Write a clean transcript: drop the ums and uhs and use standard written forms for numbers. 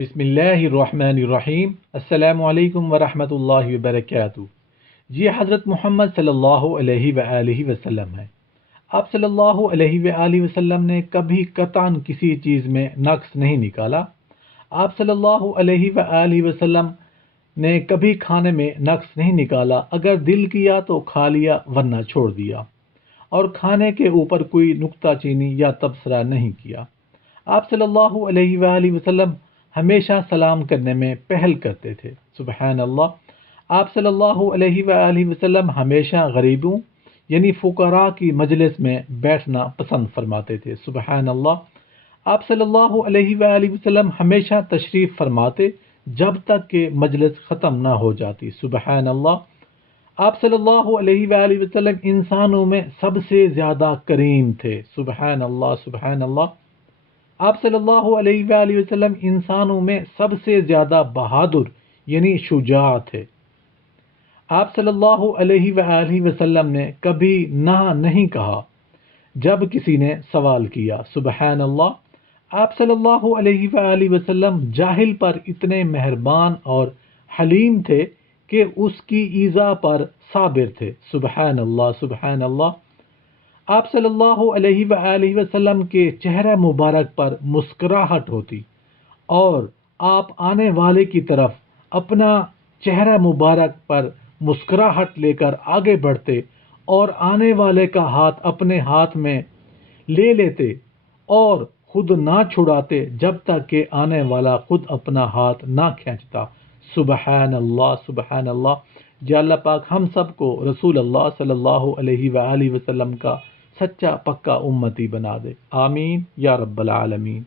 بسم اللہ الرحمن الرحیم۔ السلام علیکم ورحمۃ اللہ وبرکاتہ۔ جی حضرت محمد صلی اللہ علیہ وآلہ وسلم ہے۔ آپ صلی اللہ علیہ وآلہ وسلم نے کبھی قطعاً کسی چیز میں نقص نہیں نکالا۔ آپ صلی اللہ علیہ وآلہ وسلم نے کبھی کھانے میں نقص نہیں نکالا، اگر دل کیا تو کھا لیا ورنہ چھوڑ دیا، اور کھانے کے اوپر کوئی نکتہ چینی یا تبصرہ نہیں کیا۔ آپ صلی اللہ علیہ وآلہ وسلم ہمیشہ سلام کرنے میں پہل کرتے تھے۔ سبحان اللہ۔ آپ صلی اللہ علیہ وآلہ وسلم ہمیشہ غریبوں یعنی فقراء کی مجلس میں بیٹھنا پسند فرماتے تھے۔ سبحان اللہ۔ آپ صلی اللہ علیہ وآلہ وسلم ہمیشہ تشریف فرماتے جب تک کہ مجلس ختم نہ ہو جاتی۔ سبحان اللہ۔ آپ صلی اللہ علیہ وآلہ وسلم انسانوں میں سب سے زیادہ کریم تھے۔ سبحان اللہ سبحان اللہ۔ آپ صلی اللہ علیہ وآلہ وسلم انسانوں میں سب سے زیادہ بہادر یعنی شجاع تھے۔ آپ صلی اللہ علیہ وآلہ وسلم نے کبھی نہ نہیں کہا جب کسی نے سوال کیا۔ سبحان اللہ۔ آپ صلی اللہ علیہ وآلہ وسلم جاہل پر اتنے مہربان اور حلیم تھے کہ اس کی ایذا پر صابر تھے۔ سبحان اللہ سبحان اللہ۔ آپ صلی اللہ علیہ وآلہ وسلم کے چہرہ مبارک پر مسکراہٹ ہوتی اور آپ آنے والے کی طرف اپنا چہرہ مبارک پر مسکراہٹ لے کر آگے بڑھتے اور آنے والے کا ہاتھ اپنے ہاتھ میں لے لیتے اور خود نہ چھڑاتے جب تک کہ آنے والا خود اپنا ہاتھ نہ کھینچتا۔ سبحان اللہ سبحان اللہ۔ جی اللہ پاک ہم سب کو رسول اللہ صلی اللہ علیہ وآلہ وسلم کا سچا پکا امتی بنا دے۔ آمین یا رب العالمین۔